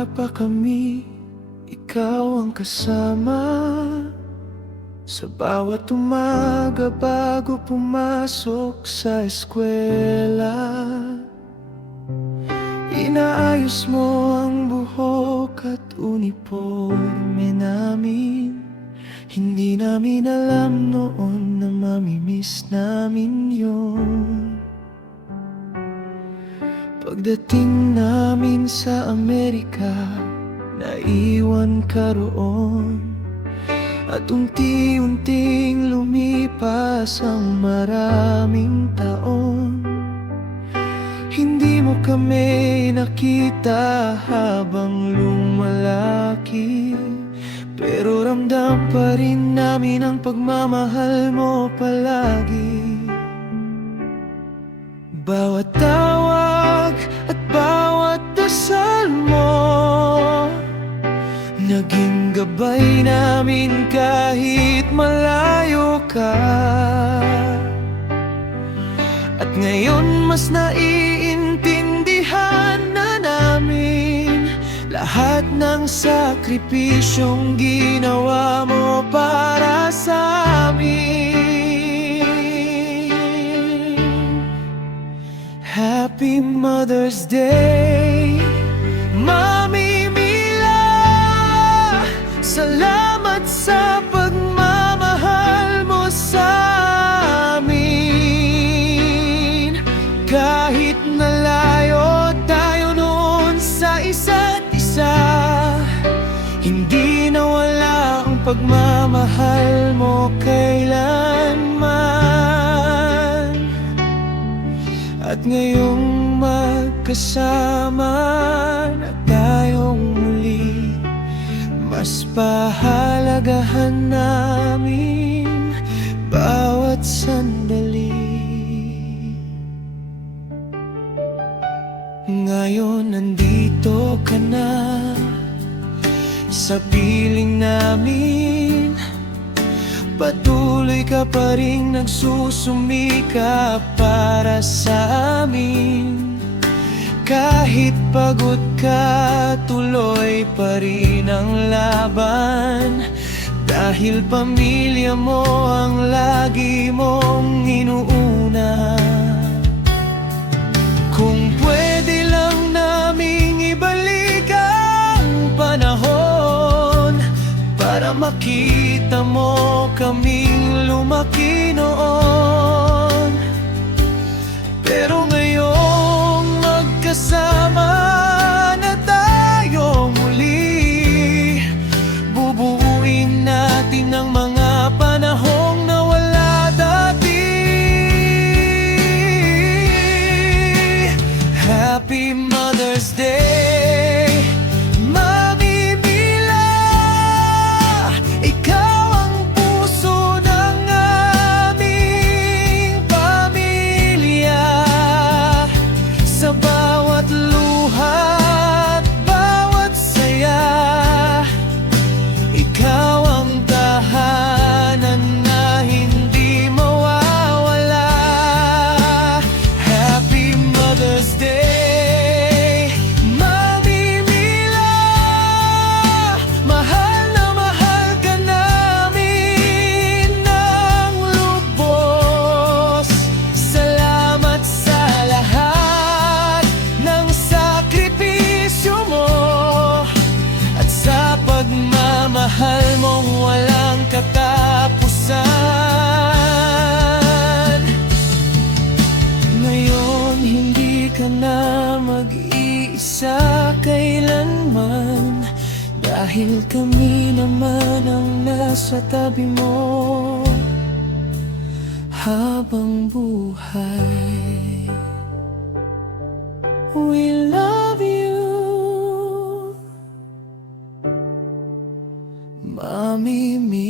bata pa kami, ikaw ang kasama sa bawat umaga bago pumasok sa eskwela. Inaayos mo ang buhok at uniforme namin. Hindi namin alam noon na mamimiss namin yun. Pagdating namin sa Amerika, naiwan ka roon. At unti-unting lumipas ang maraming taon. Hindi mo kami nakita habang lumalaki, pero ramdam pa rin namin ang pagmamahal mo palagi. Bawat tawag at bawat dasal mo naging gabay namin kahit malayo ka. At ngayon mas naiintindihan na namin lahat ng sakripisyong ginawa mo para sa amin. Happy Mother's Day, Mami Mila. Salamat sa pagmamahal mo sa amin. Kahit nalayo tayo noon sa isa't isa, hindi nawala ang pagmamahal mo kailanman. At ngayong magkasama na tayong muli, mas pahalagahan namin bawat sandali. Ngayon nandito ka na sa piling namin. Patuloy ka pa rin nagsusumikap para sa amin. Kahit pagod ka, tuloy pa rin ang laban. Dahil pamilya mo ang lagi mong inuuna. Kung pwede lang naming ibalik ang panahon para makita mo kaming lumaki noon. Pero ngayong magkasama na tayo muli, bubuuin natin ang mga panahong nawala dati. Happy Mother's Day, Mami Mila. Ikaw ang puso ng aming pamilya. Sa bawat luha at bawat saya, ikaw ang tahanan na hindi mawawala. Happy Mother's Day, Mami Mila. Mahal na mahal ka namin ng lubos. Salamat sa lahat ng sakripisyo mo at sa pagmamahal mong walang katapusan. Ngayon hindi ka na mag-iisa kailanman, dahil kami naman ang nasa tabi mo habang buhay. We love you, Mami Mila.